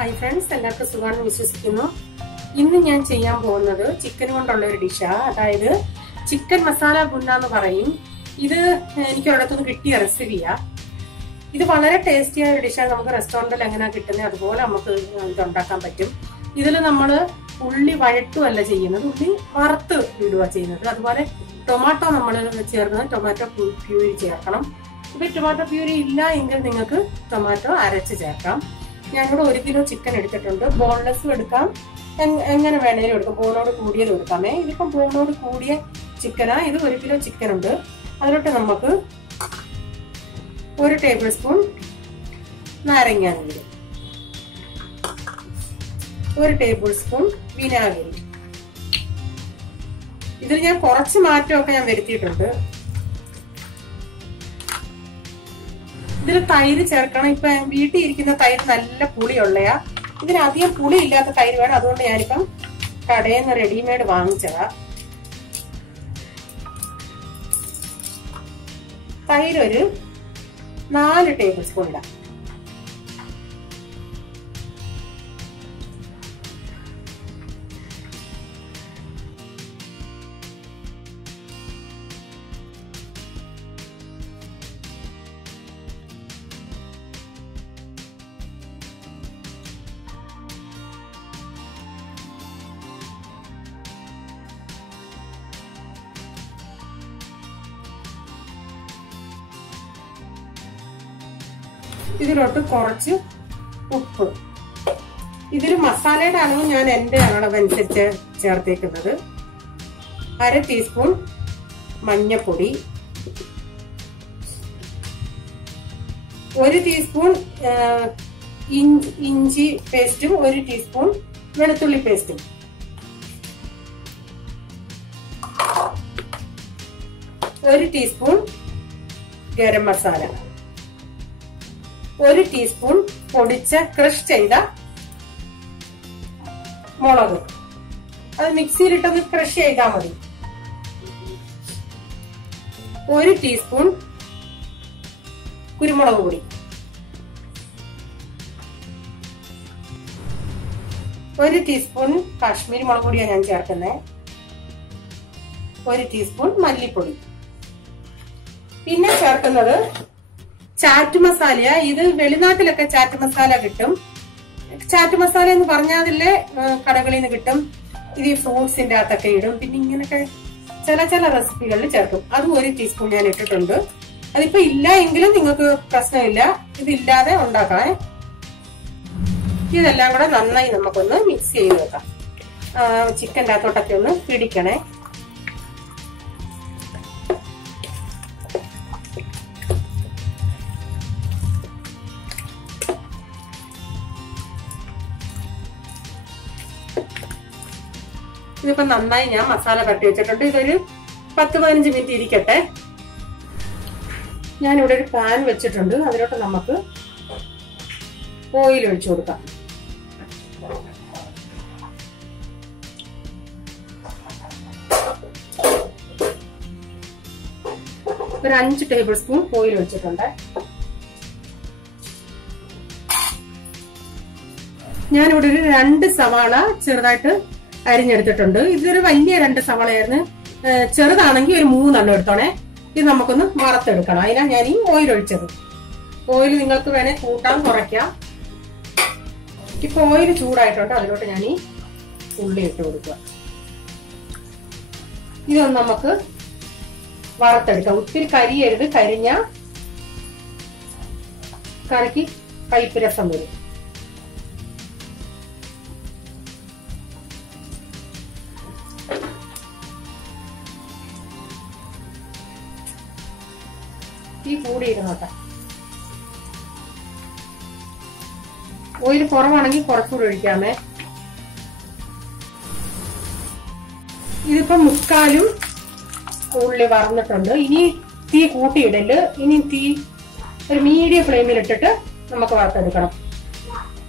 Hi friends, എല്ലാവർക്കും സുഖമാണെന്ന് വിശ്വസിക്കുന്നു. ഇന്ന് ഞാൻ ചെയ്യാൻ പോകുന്നത് ചിക്കൻ കൊണ്ടുള്ള ഒരു ഡിഷാണ്. അതായത് ചിക്കൻ മസാല ബുന്ന എന്ന് പറയും. ഇത് എനിക്ക് ഒരിടത്തുനിന്ന് കിട്ടിയ റെസിപ്പിയാ. ഇത് വളരെ ടേസ്റ്റിയായ ഒരു ഡിഷാണ്. നമുക്ക് റെസ്റ്റോറൻറ്റിൽ എങ്ങനെയാണ് കിട്ടുന്നത് അതുപോലെ നമുക്ക് ഇത് ഉണ്ടാക്കാൻ പറ്റും. ഇതിൽ നമ്മൾ ഉള്ളി വഴട്ടുമല്ല ചെയ്യുന്നത്, ഉള്ളി വറുത്ത് ഇടുക ചെയ്യുന്നത്. അതുപോലെ ടൊമാറ്റോ നമ്മൾ ചേർന്ന് ടൊമാറ്റോ പ്യൂരി ചേർക്കണം. ഇപ്പൊ ടൊമാറ്റോ പ്യൂരി ഇല്ല എങ്കിൽ നിങ്ങൾക്ക് ടൊമാറ്റോ അരച്ച് ചേർക്കാം. ഞാനിവിടെ 1 കിലോ ചിക്കൻ എടുത്തിട്ടുണ്ട്. ബോൺലെസ്സും എടുക്കാം, എങ്ങനെ വേണേലും എടുക്കാം. ബോണോട് കൂടിയത് എടുക്കാമേ. ഇതിപ്പം ബോണോട് കൂടിയ ചിക്കനാ. ഇത് 1 കിലോ ചിക്കൻ ഉണ്ട്. അതിലോട്ട് നമുക്ക് 1 ടേബിൾ സ്പൂൺ നാരങ്ങ നീര്, 1 ടേബിൾ സ്പൂൺ വിനാഗിരി. ഇതിൽ ഞാൻ കുറച്ച് മാറ്റമൊക്കെ ഞാൻ വരുത്തിയിട്ടുണ്ട്. ഇതിൽ തൈര് ചേർക്കണം. ഇപ്പൊ വീട്ടിൽ ഇരിക്കുന്ന തൈര് നല്ല പുളിയുള്ളയാ. ഇതിനധികം പുളി ഇല്ലാത്ത തൈര് വേണം. അതുകൊണ്ട് ഞാനിപ്പം കടയിൽ നിന്ന് റെഡിമെയ്ഡ് വാങ്ങിച്ചതാ. തൈര് ഒരു 4 ടേബിൾ സ്പൂൺ ഇടാം. ഇതിലോട്ട് കുറച്ച് ഉപ്പ്. ഇതിൽ മസാലയുടെ അളവ് ഞാൻ എന്റെ അളവനുസരിച്ച് ചേർത്തേക്കുന്നത്. 1/2 ടീസ്പൂൺ മഞ്ഞപ്പൊടി, 1 ടീസ്പൂൺ ഇഞ്ചി പേസ്റ്റും 1 ടീസ്പൂൺ വെളുത്തുള്ളി പേസ്റ്റും, 1 ടീസ്പൂൺ ഗരം മസാല, 1 ടീസ്പൂൺ പൊടിച്ച ക്രഷ് ചെയ്ത മുളക്. അത് മിക്സിയിലിട്ടൊന്ന് ക്രഷ് ചെയ്താൽ മതി. 1 ടീസ്പൂൺ കുരുമുളക് പൊടി, 1 ടീസ്പൂൺ കാശ്മീരി മുളക് പൊടിയാണ് ഞാൻ ചേർക്കുന്നത്, 1 ടീസ്പൂൺ മല്ലിപ്പൊടി. പിന്നെ ചേർക്കുന്നത് ചാറ്റ് മസാലയാ. ഇത് വെളിനാട്ടിലൊക്കെ ചാറ്റ് മസാല കിട്ടും. ചാറ്റ് മസാല എന്ന് പറഞ്ഞാതില്ലേ കടകളിൽ നിന്ന് കിട്ടും. ഇത് ഈ ഫ്രൂട്ട്സിന്റെ അകത്തൊക്കെ ഇടും. പിന്നെ ഇങ്ങനൊക്കെ ചില റെസിപ്പികളിൽ ചേർക്കും. അതും 1 ടീസ്പൂൺ ഞാൻ ഇട്ടിട്ടുണ്ട്. അതിപ്പോ ഇല്ല എങ്കിലും നിങ്ങൾക്ക് പ്രശ്നമില്ല, ഇതില്ലാതെ ഉണ്ടാക്കാം. ഇതെല്ലാം കൂടെ നന്നായി നമുക്കൊന്ന് മിക്സ് ചെയ്ത് വെക്കാം. ചിക്കൻ്റെ അകത്തോട്ടൊക്കെ ഒന്ന് പിടിക്കണേ. ഇതിപ്പോ നന്നായി ഞാൻ മസാല പരട്ടി വെച്ചിട്ടുണ്ട്. ഇതൊരു 10-15 മിനിറ്റ് ഇരിക്കട്ടെ. ഞാനിവിടെ ഒരു പാൻ വെച്ചിട്ടുണ്ട്. അതിലോട്ട് നമുക്ക് ഓയിൽ ഒഴിച്ചു കൊടുക്കാം. ഒരു 5 ടേബിൾ സ്പൂൺ ഓയിൽ ഒഴിച്ചിട്ടുണ്ട്. ഞാനിവിടെ ഒരു 2 സവാള ചെറുതായിട്ട് അരിഞ്ഞെടുത്തിട്ടുണ്ട്. ഇതൊരു വലിയ 2 സവാളയായിരുന്നു. ചെറുതാണെങ്കിൽ ഒരു 3 എണ്ണം എടുത്തോണേ. ഇത് നമുക്കൊന്ന് വറുത്തെടുക്കണം. അതിനാണ് ഞാൻ ഈ ഓയിൽ ഒഴിച്ചത്. ഓയിൽ നിങ്ങൾക്ക് വേണേൽ കൂട്ടാൻ കുറയ്ക്കാം. ഇപ്പൊ ഓയിൽ ചൂടായിട്ടുണ്ട്. അതിലോട്ട് ഞാൻ ഈ ഉള്ളി ഇട്ട് കൊടുക്കുക. ഇതൊന്ന് നമുക്ക് വറുത്തെടുക്കാം. ഒത്തിരി കരിയരുത്. കരിഞ്ഞ കറിക്ക് കയ്പ്പ് രസം വരും. ഈ കൂടി ഇരുന്നോട്ടെ. ഓയിൽ കുറവാണെങ്കിൽ കുറച്ചുകൂടി ഒഴിക്കാമേ. ഇതിപ്പോ 3/4 ഉള്ളി വറന്നിട്ടുണ്ട്. ഇനി തീ കൂട്ടിയിടല്. ഇനി തീ ഒരു മീഡിയം ഫ്ലെയിമിൽ ഇട്ടിട്ട് നമുക്ക് വറുത്തെടുക്കണം.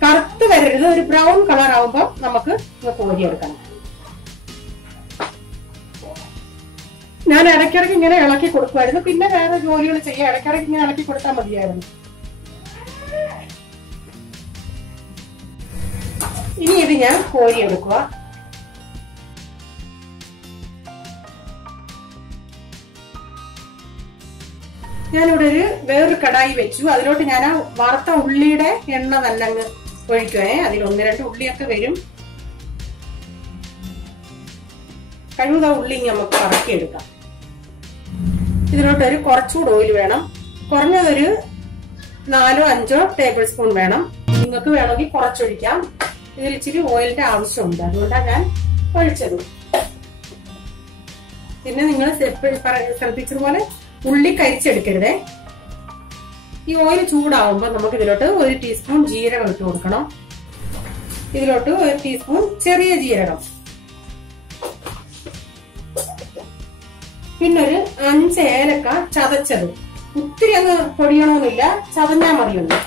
കറുത്ത് വരരുത്. ഒരു ബ്രൗൺ കളർ ആവുമ്പോൾ നമുക്ക് കോരിയെടുക്കണം. ഞാൻ ഇടയ്ക്കിടയ്ക്ക് ഇങ്ങനെ ഇളക്കി കൊടുക്കുമായിരുന്നു. പിന്നെ വേറെ ജോലികൾ ചെയ്യാൻ ഇടയ്ക്കിടയ്ക്ക് ഇങ്ങനെ ഇളക്കി കൊടുത്താൽ മതിയായിരുന്നു. ഇനി ഇത് ഞാൻ കോരിയെടുക്കുക. ഞാനിവിടെ വേറൊരു കടായി വെച്ചു. അതിലോട്ട് ഞാൻ വറുത്ത ഉള്ളിയുടെ എണ്ണ തന്നെ അങ്ങ് ഒഴിക്കുവേ. അതിൽ 1-2 ഉള്ളിയൊക്കെ വരും. കഴിവത ഉള്ളി നമുക്ക് വറക്കിയെടുക്കാം. ഇതിലോട്ടൊരു കുറച്ചുകൂടെ ഓയിൽ വേണം. കുറഞ്ഞതൊരു 4-5 ടേബിൾ സ്പൂൺ വേണം. നിങ്ങൾക്ക് വേണമെങ്കിൽ കുറച്ചൊഴിക്കാം. ഇതിൽ ഇച്ചിരി ഓയിലിന്റെ ആവശ്യമുണ്ട്, അതുകൊണ്ടാണ് ഞാൻ ഒഴിച്ചത്. പിന്നെ നിങ്ങൾ ശ്രദ്ധിച്ചതുപോലെ ഉള്ളി കരിച്ചെടുക്കരുതേ. ഈ ഓയിൽ ചൂടാവുമ്പോൾ നമുക്ക് ഇതിലോട്ട് 1 ടീസ്പൂൺ ജീരകം ഇട്ട് കൊടുക്കണം. ഇതിലോട്ട് 1 ടീസ്പൂൺ ചെറിയ ജീരകം, പിന്നൊരു 5 ഏലക്ക ചതച്ചത്. ഒത്തിരി അങ്ങ് പൊടിയണമെന്നില്ല, ചതഞ്ഞാൽ മതിയൊന്ന്.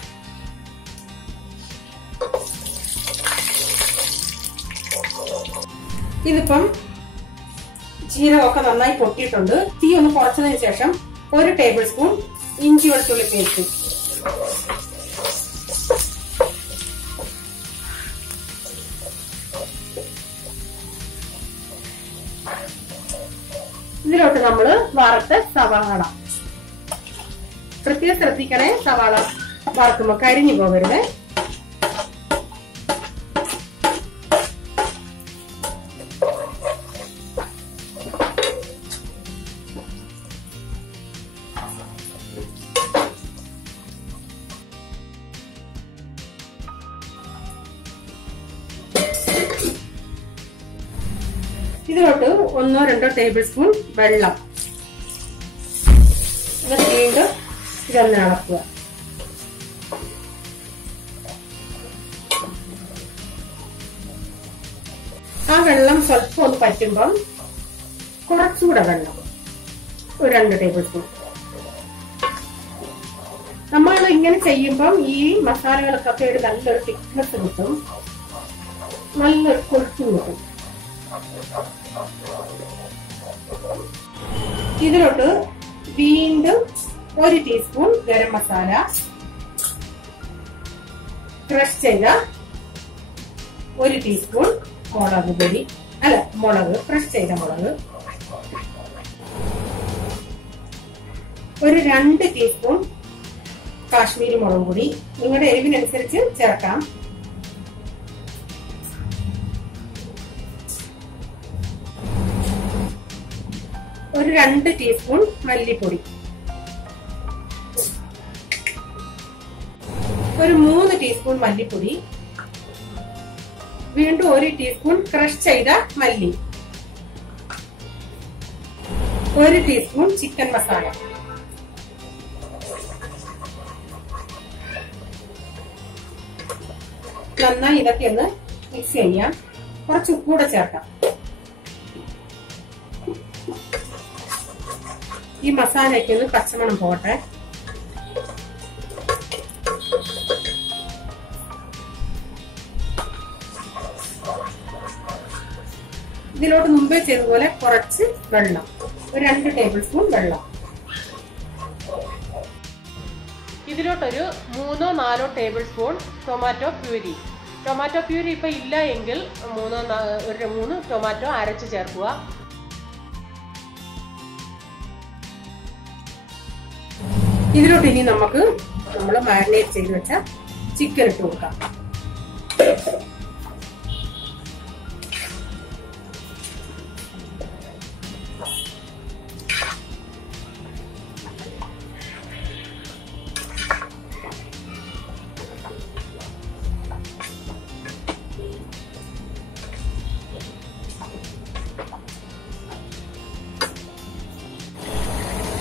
ഇതിപ്പം ജീരകമൊക്കെ നന്നായി പൊട്ടിയിട്ടുണ്ട്. തീ ഒന്ന് കുറച്ചതിന് ശേഷം 1 ടേബിൾ സ്പൂൺ ഇഞ്ചി വെളുത്തുള്ളി പേസ്റ്റ്, ഇതിലോട്ട് നമ്മള് വറുത്ത സവാള. പ്രത്യേകം ശ്രദ്ധിക്കണേ, സവാള വറുക്കുമ്പോ കരിഞ്ഞു പോകരുത്. ഇതിലോട്ട് 1-2 ടേബിൾ സ്പൂൺ വെള്ളം. എന്നിട്ട് വീണ്ടും ഇതൊന്ന് ഇളക്കുക. ആ വെള്ളം സ്വല്പം ഒന്ന് പറ്റുമ്പം കുറച്ചുകൂടെ വെള്ളം, ഒരു 2 ടേബിൾ സ്പൂൺ. നമ്മൾ ഇങ്ങനെ ചെയ്യുമ്പം ഈ മസാലകൾക്കൊക്കെ ഒരു നല്ലൊരു തിക്നെസ് കിട്ടും, നല്ലൊരു കൊഴുപ്പും കിട്ടും. ഇതിലോട്ട് വീണ്ടും 1 ടീസ്പൂൺ ഗരം മസാല, ക്രഷ് ചെയ്ത 1 ടീസ്പൂൺ മുളക് പൊടി, ക്രഷ് ചെയ്ത മുളക്, ഒരു 2 ടീസ്പൂൺ കാശ്മീരി മുളക് പൊടി. നിങ്ങളുടെ എരിവിനനുസരിച്ച് ചേർക്കാം. ഒരു 2 ടീസ്പൂൺ മല്ലിപ്പൊടി, ഒരു 3 ടീസ്പൂൺ മല്ലിപ്പൊടി, വീണ്ടും 1 ടീസ്പൂൺ ക്രഷ് ചെയ്ത മല്ലി, 1 ടീസ്പൂൺ ചിക്കൻ മസാല, നന്നായി ഇതൊക്കെ ഒന്ന് മിക്സ് ചെയ്യാം. കുറച്ച് ഉപ്പ് കൂടെ ചേർക്കാം. ഈ മസാലയ്ക്ക് ഒന്ന് പച്ചമണം പോട്ടെ. ഇതിലോട്ട് മുമ്പേ ചെയ്തതുപോലെ കുറച്ച് വെള്ളം, ഒരു 2 ടേബിൾ സ്പൂൺ വെള്ളം. ഇതിലോട്ടൊരു 3-4 table spoon tomato puree. Tomato puree ഇപ്പൊ ഇല്ല എങ്കിൽ 3 ടൊമാറ്റോ അരച്ച് ചേർക്കുക. ഇതിലോട്ട് ഇനി നമുക്ക് നമ്മൾ മാരിനേറ്റ് ചെയ്ത് വെച്ച ചിക്കൻ ഇട്ട് കൊടുക്കാം.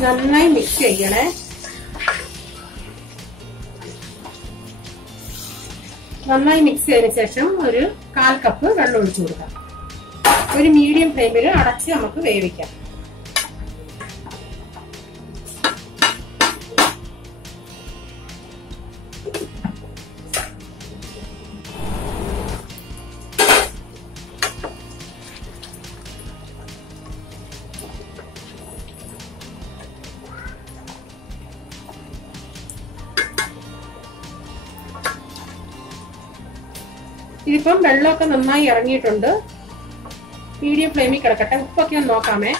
നന്നായി മിക്സ് ചെയ്യണേ. നന്നായി മിക്സ് ചെയ്തതിനു ശേഷം ഒരു 1/4 കപ്പ് വെള്ളം ഒഴിച്ചു കൊടുക്കാം. ഒരു മീഡിയം ഫ്ലെയിമിൽ അടച്ച് നമുക്ക് വേവിക്കാം. ഇതിപ്പം വെള്ളമൊക്കെ നന്നായി ഇറങ്ങിയിട്ടുണ്ട്. മീഡിയം ഫ്ലെയിമിൽ കിടക്കട്ടെ. ഉപ്പൊക്കെ ഒന്ന് നോക്കാമേ.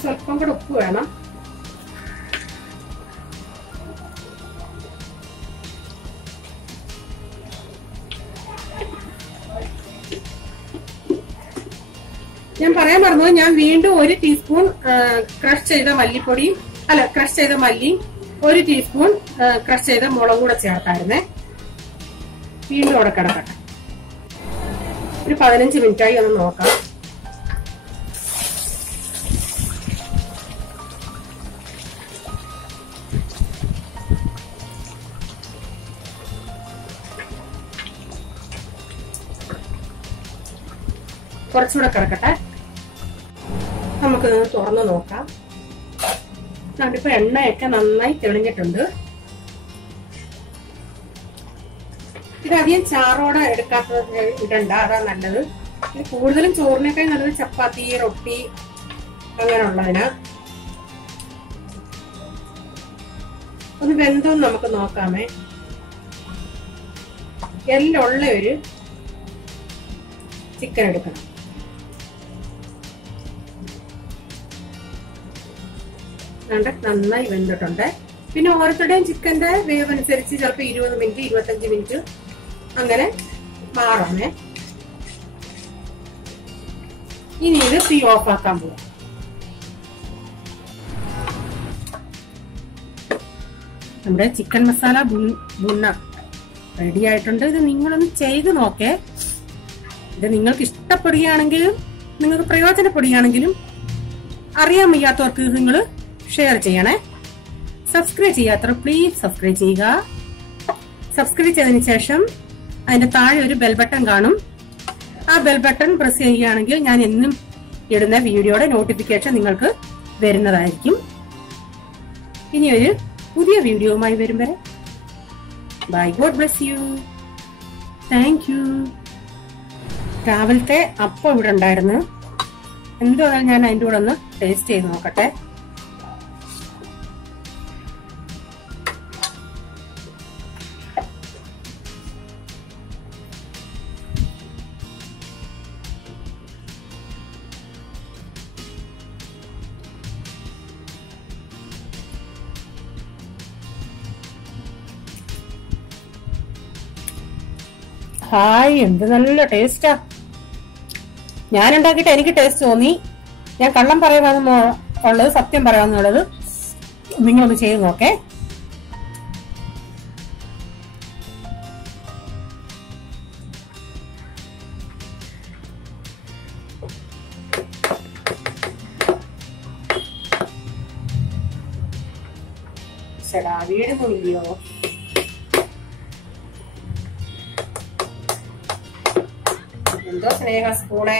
സ്വല്പം കൂടെ ഉപ്പ് വേണം. ഞാൻ പറയാൻ മറന്നു, ഞാൻ വീണ്ടും 1 ടീസ്പൂൺ ക്രഷ് ചെയ്ത മല്ലിപ്പൊടിയും ക്രഷ് ചെയ്ത മല്ലിയും 1 ടീസ്പൂൺ ക്രഷ് ചെയ്ത മുളക് കൂടെ ചേർത്തായിരുന്നേ. വീണ്ടും അവിടെ കിടക്കട്ടെ. ഒരു 15 മിനിറ്റായി. ഒന്ന് നോക്കാം. കുറച്ചുകൂടെ കിടക്കട്ടെ. നമുക്ക് തുറന്ന് നോക്കാം. ഇപ്പൊ എണ്ണയൊക്കെ നന്നായി തെളിഞ്ഞിട്ടുണ്ട്. ഇതധികം ചാറോടെ ഇടണ്ട, അതാ നല്ലത്. കൂടുതലും ചോറിനേക്കാൾ നല്ലത് ചപ്പാത്തി, റൊട്ടി അങ്ങനെയുള്ളതിന്. ഒന്ന് വെന്തോന്ന് നമുക്ക് നോക്കാമേ. എല്ലുള്ള ഒരു ചിക്കൻ എടുക്കണം. നന്നായി വെന്തിട്ടുണ്ട്. പിന്നെ ഓരോരുത്തരുടെയും ചിക്കന്റെ വേവ് അനുസരിച്ച് ചിലപ്പോൾ 20 മിനിറ്റ് 25 മിനിറ്റ് അങ്ങനെ മാറാമേ. ഇനി ഇത് തീ ഓഫ് ആക്കാൻ പോവാം. നമ്മുടെ ചിക്കൻ മസാല ബുന്ന റെഡി ആയിട്ടുണ്ട്. ഇത് നിങ്ങളൊന്ന് ചെയ്ത് നോക്കേ. ഇത് നിങ്ങൾക്ക് ഇഷ്ടപ്പെടുകയാണെങ്കിലും നിങ്ങൾക്ക് പ്രയോജനപ്പെടുകയാണെങ്കിലും അറിയാൻ വയ്യാത്തവർക്ക് നിങ്ങൾ ഷെയർ ചെയ്യണേ. സബ്സ്ക്രൈബ് ചെയ്യാത്തവർ പ്ലീസ് സബ്സ്ക്രൈബ് ചെയ്യുക. സബ്സ്ക്രൈബ് ചെയ്തതിനു ശേഷം അതിന്റെ താഴെ ഒരു ബെൽ ബട്ടൺ കാണും. ആ ബെൽ ബട്ടൺ പ്രസ് ചെയ്യുകയാണെങ്കിൽ ഞാൻ എന്നും ഇടുന്ന വീഡിയോയുടെ നോട്ടിഫിക്കേഷൻ നിങ്ങൾക്ക് വരുന്നതായിരിക്കും. ഇനി ഒരു പുതിയ വീഡിയോയുമായി വരും വരെ bye. God bless you. Thank you. രാവിലത്തെ അപ്പം ഇവിടെ ഉണ്ടായിരുന്നു. എന്തുവായാലും ഞാൻ അതിൻ്റെ കൂടെ ഒന്ന് ടേസ്റ്റ് ചെയ്ത് നോക്കട്ടെ. ഹായ്, എന്ത് നല്ല ടേസ്റ്റാ. ഞാൻ ഉണ്ടാക്കിയിട്ട് എനിക്ക് ടേസ്റ്റ് തോന്നി. ഞാൻ കള്ളം പറയാമെന്നുള്ളത് സത്യം പറയാമെന്നുള്ളത് നിങ്ങളൊന്ന് ചെയ്ത് നോക്കേ. ശടാ, വീടുന്നില്ലയോ? എന്തോ സ്നേഹ സ്പൂണെ.